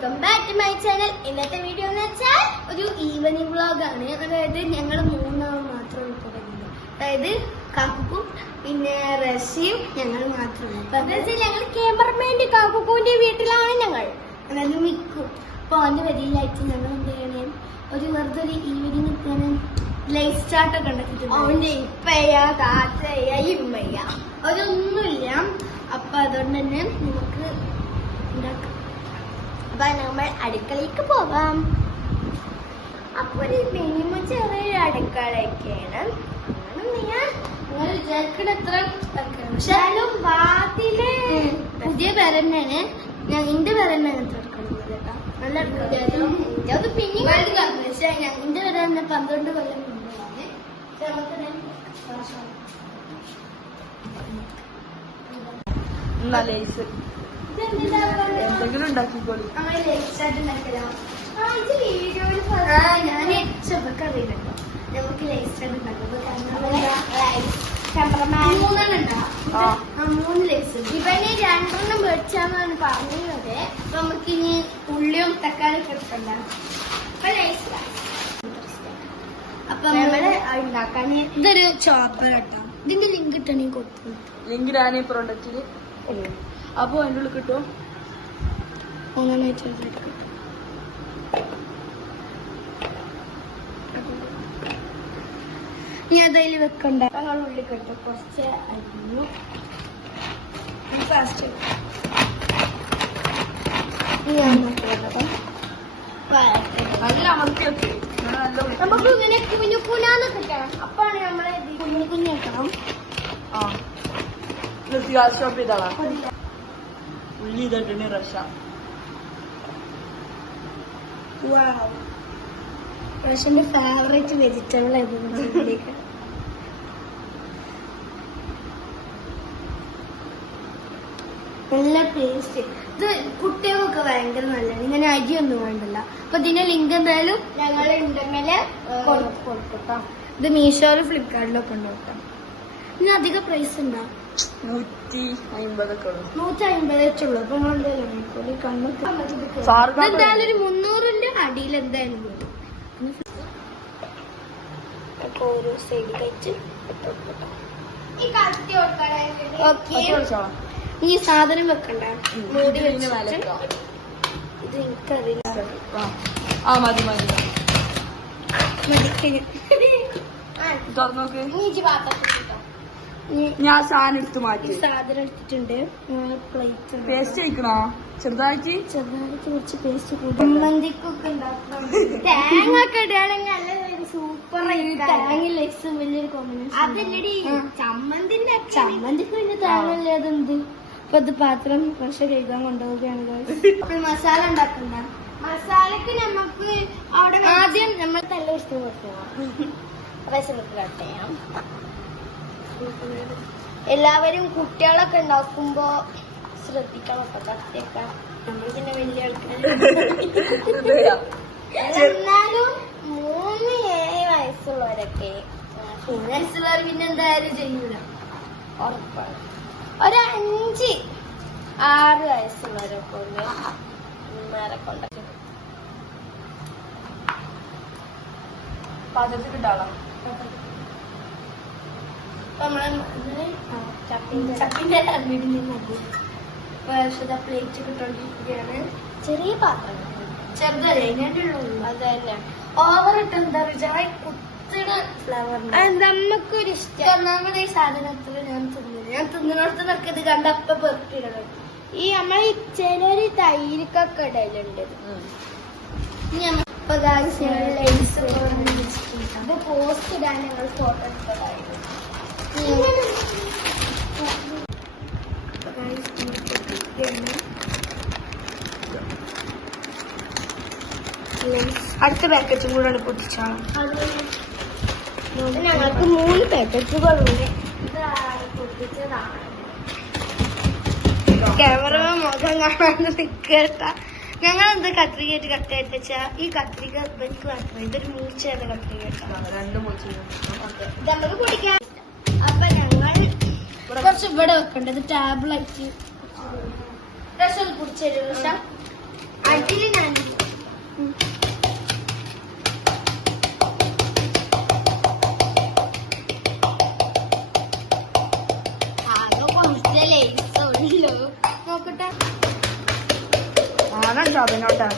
Welcome back to my channel. ഇന്നത്തെ video എന്ന് വെച്ചാൽ ഒരു ഈവനിങ് വ്ളോഗ് ആണ്. അതായത് ഞങ്ങൾ മൂന്നാളും മാത്രം ഉൾപ്പെടുന്നത്. അതായത് കാക്കുക്കും പിന്നെ റഷ്യയും ഞങ്ങൾ മാത്രമേ. അതായത് ഞങ്ങൾ ക്യാമറമാൻ്റെ കാക്കുക്കൂന്റെ വീട്ടിലാണ് ഞങ്ങൾ. അതായത് മിക്കും. അപ്പൊ അവന്റെ വരിയിലായിട്ട് ഞങ്ങൾ എന്ത് ചെയ്യണേ, ഒരു വെറുതെ ഒരു ഈവനിങ് നിൽക്കാനും ലൈഫ് സ്റ്റാർട്ടൊക്കെ ഉണ്ടാക്കിയിട്ടുണ്ട്. അവന്റെ ഇപ്പയ്യ താത്തയ്യ ഇമ്മയ്യ അതൊന്നുമില്ല. അപ്പൊ അതുകൊണ്ട് തന്നെ നമുക്ക് ഉണ്ടാക്കാം. അപ്പൊ നമ്മൾ അടുക്കളയ്ക്ക് പോവാം. അപ്പൊ ഒരു മിനിമം ചെറിയൊരു അടുക്കളയൊക്കെയാണ്. പക്ഷെ വാതില് പുതിയ പേര തന്നെയാണ്. ഞാൻ എന്റെ പേര തന്നെ അങ്ങനത്തെ അടുക്കള കേട്ടോ. നല്ല അടുക്കള. അത് പിന്നെ പക്ഷെ എന്റെ പേര തന്നെ 12 കൊല്ലം മുമ്പാണ്. എന്തെങ്കിലും ഉണ്ടാക്കിക്കോളൂ. ഞാൻ ചെറുപ്പൊക്കെ അറിയില്ലല്ലോ. നമുക്ക് ലൈസ്റ്റ് ഉണ്ടാക്കാം. 3 ലൈസ്. ഇവന് 2 മേടിച്ചാന്നാണ് പറഞ്ഞത്. നമുക്കിനി ഉള്ളിയും തക്കാളിയൊക്കെ എടുക്കണ്ട. അപ്പൊ നമ്മള് ഉണ്ടാക്കാൻ ഇതൊരു ചോപ്പർ ഇട്ടാം. ഇതിന്റെ ലിങ്ക് ഇട്ടാണെങ്കിൽ കൊടുത്തു. ലിങ്ക് ഞാൻ ഈ പ്രൊഡക്റ്റില്. അപ്പൊ അതിൻ്റെ ഉള്ളിൽ കിട്ടുമോ? ഇനി അതിൽ വെക്കണ്ട. ഞങ്ങൾ ഉള്ളി കിട്ടും. കുറച്ച് അരിഞ്ഞു ഫാസ്റ്റ് നല്ല അമർത്തി വെക്ക്. നമുക്ക് ഇങ്ങനെ കുഞ്ഞു കുനാന്ന് കിട്ടണം. അപ്പാണ് നമ്മളെ കുഞ്ഞു കുഞ്ഞു വെക്കണം. ഗ്യാസ് സ്റ്റോപ്പ് ചെയ്താളാ. ഉള്ളി ഇതട്ടിന് റഷ. റഷ്യന്റെ ഫേവറേറ്റ് വെജിറ്റബിൾ ആയിരുന്നു. നല്ല ടേസ്റ്റ്. ഇത് കുട്ടികൾക്കൊക്കെ ഭയങ്കര നല്ലതാണ്. ഇങ്ങനെ അരിയൊന്നും വേണ്ടല്ല. അപ്പൊ ഇതിന്റെ ലിങ്ക് എന്തായാലും ഞങ്ങൾ ഉണ്ടെങ്കിൽ കൊടുക്കാം. ഇത് മീഷോയിലും ഫ്ലിപ്കാർട്ടിലൊക്കെ ഉണ്ട് കേട്ടോ. ഇനി അധികം പ്രൈസ് ഉണ്ടോ? 150 150 ഉള്ളു. അപ്പൊ എന്തായാലും ഒരു 300ന്റെ അടിയിൽ എന്തായാലും വരും. ഓരോ സൈഡ് കഴിച്ച് ഈ സാധനം വെക്കണ്ട. മൂടി വെച്ചിട്ട് ഇത് എനിക്കറിയില്ല. മതി തുറന്നോക്ക്. ഞാൻ സാധനം എടുത്ത് മാറ്റി. സാധനം എടുത്തിട്ടുണ്ട്. പ്ലേറ്റ് പേസ്റ്റ് കഴിക്കണോ? ചെറുതാക്കി കുറച്ച് പേസ്റ്റ് കൂട്ടിക്കൊക്കെ ഉണ്ടാക്കണം. തേങ്ങ ഒക്കെ ഇടുകയാണെങ്കിൽ നല്ല സൂപ്പർ തേങ്ങ ലെക്സും വലിയൊരു കോമ്പിനേഷൻ. ചമ്മന്തിക്ക് പിന്നെ തേങ്ങ ഇല്ലാതെന്ത്. അപ്പൊ ഇത് പാത്രം കുറച്ച് കഴുകാൻ കൊണ്ടുപോവുകയാണ്. മസാല ഉണ്ടാക്കണ്ട. മസാലക്ക് നമുക്ക് അവിടെ ആദ്യം നമ്മൾ നല്ല ഇഷ്ടം കൊടുക്കണം. കട്ട് ചെയ്യാം. എല്ലാവരും കുട്ടികളൊക്കെ ഉണ്ടാക്കുമ്പോ ശ്രദ്ധിക്കണം. കത്തിയൊക്കെ നമ്മൾ പിന്നെ വലിയ എന്നാലും 3-7 വയസ്സുള്ളവരൊക്കെ 3 വയസ്സുള്ളവർ പിന്നെ എന്തായാലും ചെയ്യൂല. ഉറപ്പാണ്. ഒരു 5-6 വയസ്സുള്ളവരൊക്കെ ഒന്ന് ഉമ്മാരെ കൊണ്ടൊക്കെ പാചകത്തിൽ കിട്ടാളാം. പ്ലേറ്റ് കിട്ടോണ്ടിരിക്കുകയാണ്. ചെറിയ പാത്രം ചെറുതല്ലേ അത് തന്നെ. ഓവർ ഇട്ട് എന്താ ചായ കുത്തിട ഫ്ലവർ നമുക്കൊരു ഇഷ്ടം. ഒന്നാമത് ഈ സാധനത്തിൽ ഞാൻ തിന്നിടത്തുനിന്നൊക്കെ ഇത് കണ്ടപ്പോ പെറുക്കിടണം. ഈ നമ്മൾ ചിലര് തൈരിക്കൊക്കെ ഇടലുണ്ട്. അപ്പൊ പോസ്റ്റ് ഇടാൻ ഞങ്ങൾ ഫോട്ടോ എടുത്തതായിരുന്നു. അടുത്ത പാക്കറ്റും കൂടെ പൊട്ടിച്ചാണ്. ഞങ്ങൾക്ക് 3 പാക്കറ്റുകളുണ്ട്. പൊട്ടിച്ചതാണ്. ക്യാമറ മുഖം കാണാൻ നിൽക്കട്ട. ഞങ്ങൾ എന്താ കത്രികയായിട്ട് കട്ടായിട്ട് വെച്ചാ ഈ കത്രിക എനിക്ക് മാത്രമേ ഇതൊരു മൂർച്ചയുള്ള കത്രിക. 2 മൂർച്ച നമുക്ക് പൊടിക്കാം. അപ്പൊ ഞങ്ങൾ കുറച്ച് ഇവിടെ വെക്കണ്ടത് ടാബിളായിട്ട് രസം കുടിച്ചു. അടിയിൽ ഞാനടിച്ചോ അതിനോട്ടെ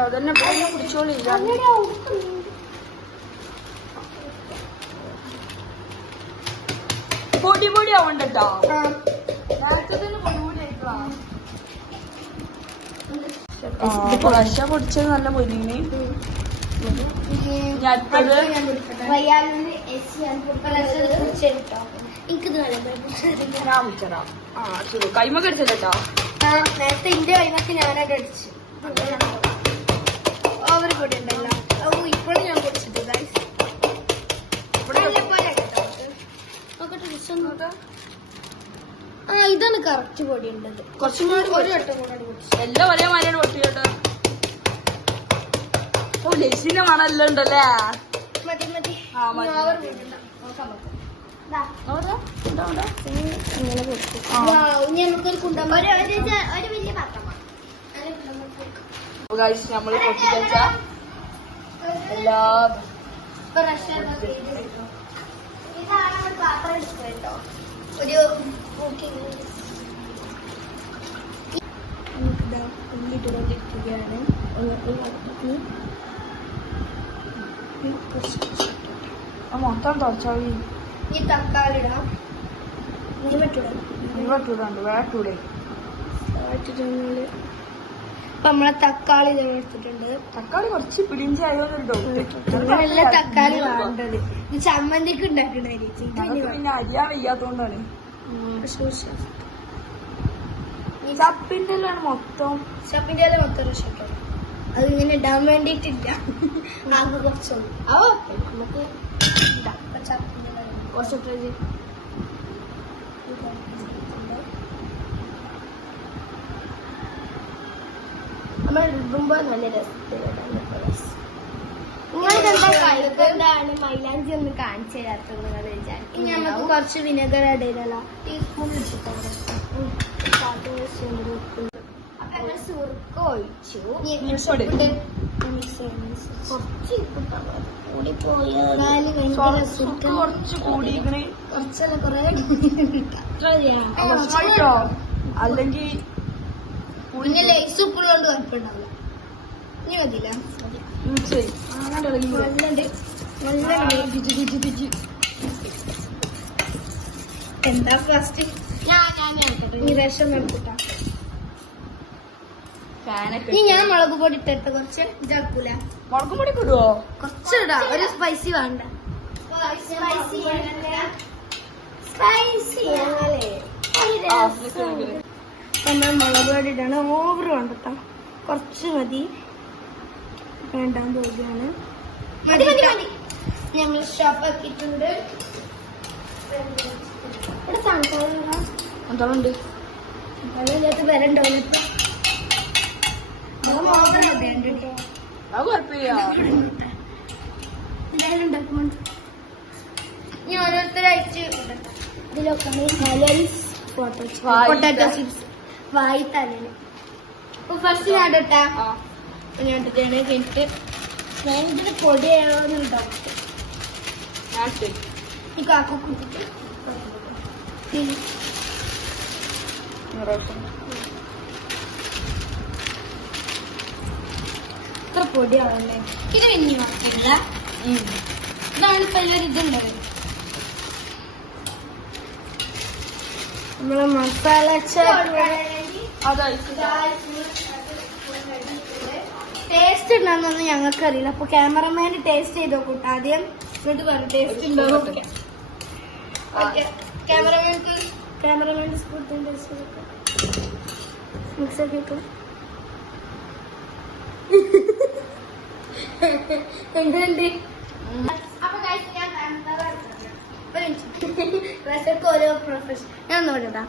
അതന്നെ കുടിച്ചോളി പൊടി പൊടി ആവണ്ടോ നേരത്തെ തന്നെ പൊടി പൊടി ആയിട്ടാ റഷ പൊടിച്ചത് നല്ല പൊരിഞ്ഞ് കൈമ കടിച്ചല്ലോ നേരത്തെ ഇന്റെ കൈമക്ക് ഞാനായിട്ട് അടിച്ചു ഓവർ പൊടി ഉണ്ടല്ലോ ഇപ്പോഴും ഞാൻ പൊടിച്ചിട്ട് ഇതാണ് കറക്റ്റ് പൊടി ഉണ്ടത് കുറച്ചും കൂടി ഒരു വട്ടം കൂടെ എല്ലാം ഒരേ മാതിരിയാണ് പൊട്ടിയോട്ടോ ഓ ലസിന്റെ മണെല്ലാം ഉണ്ടല്ലേ മതി മതി ഓവർ പൊടി നമുക്കൊരു കുണ്ടം ഒരു വലിയ പാത്രമാണ് നമ്മള് പൊട്ടിച്ച എല്ലാ ഇതാണ് ഒരു പാത്രം കേട്ടോ ഒരു ഉള്ളിട്ടുകൊണ്ടിരിക്കുകയാണ് മൊത്തം തുറച്ചാൽ ഈ തക്കാളി ഇടാം ഇവട്ടൂടാണ്ട് വേട്ടൂടെ ഇപ്പൊ നമ്മളെ തക്കാളി എടുത്തിട്ടുണ്ട് തക്കാളി കുറച്ച് പിടിഞ്ചി ആയോന്നൊരു ഡൗട്ട് നല്ല തക്കാളി വേണ്ടത് ഇത് ചമ്മന്തിക്ക് ഉണ്ടാക്കണ്ടായിരിക്കും പിന്നെ അരിയാൻ വയ്യാത്തോണ്ടാണ് ചപ്പിന്റെ മൊത്തം ഷപ്പിന്റെ മൊത്തം രക്ഷപ്പെട്ടു അത് ഇങ്ങനെ ഇടാൻ വേണ്ടിട്ടില്ല ആകെ കുറച്ചൊന്നും നമുക്ക് കുറച്ചിട്ട് നമ്മൾ ഇടുമ്പോ നല്ല രസത്തിലാണ് മൈലാഞ്ചി ഒന്ന് കാണിച്ചു തരാത്തത് നിങ്ങൾ വിചാരിക്കും നമുക്ക് കുറച്ച് വിനെഗർ ആഡ് ചെയ്തല്ലോ ടീസ്പൂൺ സുർക്ക ഒഴിച്ചു കുറച്ച് കൂടിക്കണേ കുറച്ചല്ല കൊറേ അല്ലെങ്കിൽ പിന്നെ ലേസ് ഉപ്പുള്ളതുകൊണ്ട് കുഴപ്പമുണ്ടാവില്ല ഇനി മതിയില്ല എന്താ ഫസ്റ്റ് ഈ രസം എടുത്തിട്ടാ ഇനി ഞാൻ മുളക് പൊടി ഇട്ടിട്ട് കുറച്ച് ഇതാക്കൂല മുളക് പൊടി ഇടുവോ കുറച്ചിടാ ഒരു സ്പൈസി വേണ്ട നമ്മൾ മുളക് പൊടി ഇടാണ് ഓവർ വേണ്ട കേട്ടോ കുറച്ച് മതി വേണ്ടാന്ന് തോന്നുകയാണ് ഞങ്ങൾ സ്റ്റോപ്പ് ആക്കിയിട്ടുണ്ട് ഇവിടെ എന്താളുണ്ട് തണുത്ത വരണ്ടോ അത് കുഴപ്പമില്ല എന്തായാലും ഉണ്ടാക്കുമ്പോൾ ഇനി ഓരോരുത്തരായിട്ട് ഇതിലൊക്കെ പൊട്ടാറ്റോ ചിപ്സ് വായി തന്നെ അപ്പൊ ഫസ്റ്റ് ഞാൻ ഇട്ടാ ഞാൻ ഇട്ടിട്ടാണ് കഴിഞ്ഞിട്ട് ഞാൻ ഇതിന് പൊടിയാണോന്ന് ഉണ്ടാവും ഈ കാക്കു ഇത്ര പൊടിയാണല്ലേ ഇത് പിന്നെ മാത്രമില്ല ഇതാണ് ഇപ്പൊ ഒരു ഇതുണ്ടത് നമ്മളെ മസാല ടേസ്റ്റ് ഉണ്ടോന്നൊന്നും ഞങ്ങൾക്ക് അറിയില്ല അപ്പൊ ക്യാമറമാന് ടേസ്റ്റ് ചെയ്ത് നോക്കൂട്ടോ ആദ്യം എന്നിട്ട് പറയും ടേസ്റ്റ് ഉണ്ടോ ക്യാമറമാൻ സ്പൂൺ ടേസ്റ്റ് മിക്സ് ആക്കി എങ്ങനെയുണ്ട് അപ്പൊ ഓരോ പ്രൊഫഷൻ ഞാൻ നോക്കട്ടാ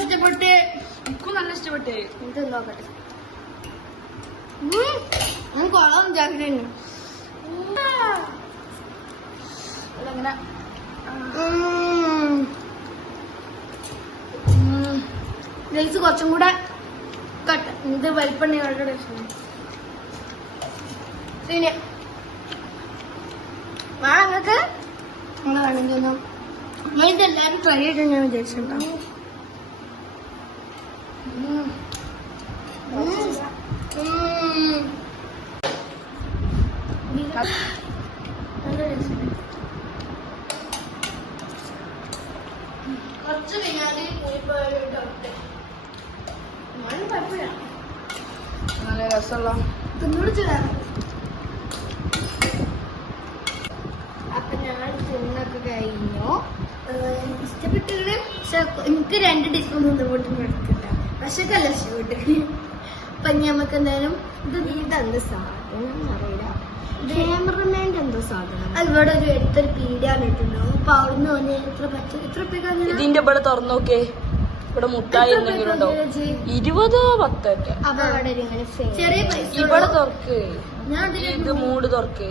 ഇഷ്ടപ്പെട്ട് എനിക്കും നല്ല ഇഷ്ടപ്പെട്ടേ നോക്കട്ടെ കൊള്ളാം ചാക്കിന് അങ്ങനെ റൈസ് കുറച്ചും കൂടെ നോക്കട്ടെ ഇത് വലിപ്പണ്ണി വളരെ രസമാണ്. പിന്നെ നിങ്ങൾക്ക് നിങ്ങൾ വേണമെങ്കിൽ ഒന്ന് ഇതെല്ലാവരും ട്രൈ ചെയ്ത് ഞാൻ വിചാരിച്ചിട്ടുണ്ടാവും. നല്ല രസമാണ്. കുറച്ച് വിനാഗിരി കൂടിപ്പോയിട്ട് കുഴപ്പമില്ല. നല്ല രസമുള്ള തിന്നുപിടിച്ച് വേണം. അപ്പൊ ഞങ്ങൾ തിന്നൊക്കെ കഴിഞ്ഞു. ഇഷ്ടപ്പെട്ടിട്ട് പക്ഷെ എനിക്ക് 2 ടീസ്പൂൺ തിന്നുപോട്ടും എടുത്തില്ല. പക്ഷെ കല്ല ഇഷ്ടപ്പെട്ട്. അപ്പൊ നമുക്ക് എന്തായാലും ഇതെന്ത് സാധനം അറിയില്ല. ക്യാമറമാൻ്റെ എന്തോ സാധനം. ഇവിടെ ഒരു എടുത്തൊരു പീഡിയാണ് ഇട്ടുണ്ടാവും. അപ്പൊ അവിടുന്ന് വന്ന് എത്ര ഇതിന്റെ ഇവിടെ തുറന്നു നോക്കേ. ഇവിടെ മുട്ടായി എന്തെങ്കിലും ഉണ്ടോ? 20-10. അപ്പൊ അവിടെ ഇങ്ങനെ ചെറിയ പൈസ ഇവിടെ തുറക്ക്. ഞാൻ ഇത് മൂട് തുറക്ക്.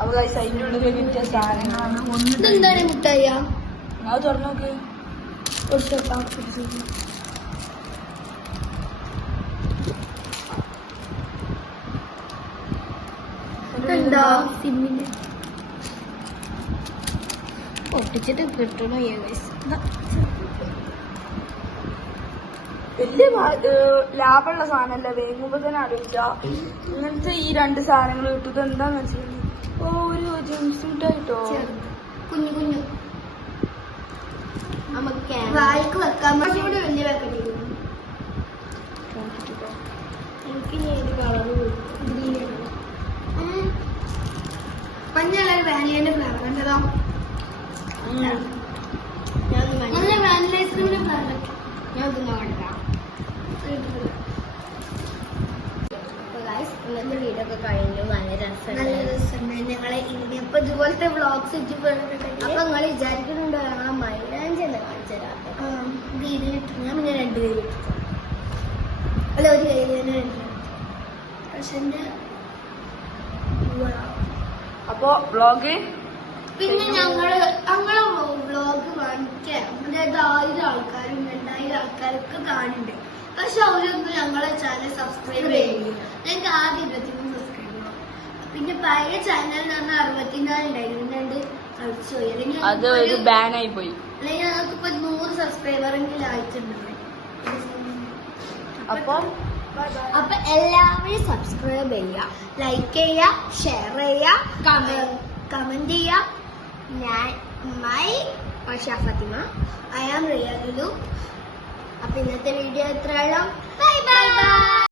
അപ്പൊ അതിന്റെ ഉള്ളിൽ കിട്ടിയ സാധനങ്ങളാണ്. ഇതെന്താണ് മുട്ടായിയാ? അത് തുറന്നു നോക്ക്. എന്താ സിമ്മിന്റെ ഒട്ടിച്ചിട്ട് കിട്ടണോ? വലിയ ലാഭമുള്ള സാധനമല്ല. വേങ്ങുമ്പോ തന്നെ ആലോചിച്ചാ ഇങ്ങനത്തെ ഈ 2 സാധനങ്ങൾ കിട്ടുന്നത് എന്താന്ന് വെച്ചാൽ ഒരു ജെംസ് മിഠായിട്ടോ. കുഞ്ഞു കുഞ്ഞു നമുക്ക് വായിക്ക് വെക്കാൻ കൂടെ വലിയ വെക്കേണ്ടി വരും. എനിക്ക് ഏത് കളറ് മഞ്ഞള വാനിലേന്റെ ഫ്ലേവർ ഉണ്ടോ? നല്ല വാനില ഐസ്ക്രീമിന്റെ ഫ്ലേവർ ഞാൻ തിന്നാ. ഇന്നത്തെ വീഡിയോ ഒക്കെ കഴിഞ്ഞു. നല്ല നല്ല രസമുണ്ട്. ഞങ്ങളെ ഇനിയിപ്പോ ഇതുപോലത്തെ വ്ളോഗ്സ് അപ്പൊ നിങ്ങൾ വിചാരിക്കുന്നുണ്ടോ ആ മൈലാഞ്ചി എന്താ കാണിച്ചു തരാം? ഞാൻ പിന്നെ 2 കൈ ഇട്ടു. അല്ല ഒരു കയ്യിൽ തന്നെ 2. പക്ഷെ എന്റെ അപ്പൊ വ്ളോഗ് പിന്നെ ഞങ്ങളെ വ്ളോഗ് കാണിക്കാൻ അതായത് 1000 ആൾക്കാരും 2000 ആൾക്കാരൊക്കെ കാണുന്നുണ്ട്. പക്ഷെ അവരൊന്നും ഞങ്ങളെ ചാനൽ സബ്സ്ക്രൈബ് ചെയ്യില്ല. ഞങ്ങൾക്ക് ആദ്യം 23 സബ്സ്ക്രൈബ്. പിന്നെ പഴയ ചാനലിൽ നിന്ന് 64 ഉണ്ടായിരുന്നു. കളിച്ചു പോയി. അല്ലെങ്കിൽ അത് ഒരു ബാൻ ആയി പോയി. അല്ലെങ്കിൽ ഞങ്ങൾക്കിപ്പോ 100 സബ്സ്ക്രൈബർ എങ്കിലും ആയിട്ടുണ്ടാവും. അപ്പൊ എല്ലാവരും സബ്സ്ക്രൈബ് ചെയ്യുക, ലൈക്ക് ചെയ്യുക, ഷെയർ ചെയ്യുക, കമന്റ് ചെയ്യുക. ഞാൻ Fathima. I am Riya Lulu. അപ്പൊ ഇന്നത്തെ വീഡിയോ എത്രയാണോ? Bye bye.